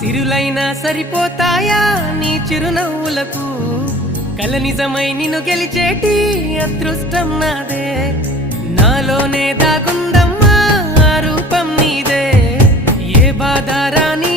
సిరులైనా సరిపోతాయా నీ చిరునవ్వులకు కల నిజమై నిన్ను గెలిచేటి అదృష్టం నాదే నాలోనే దాగుందమ్మా ఆ రూపం నీదే ఏ బాధ రాని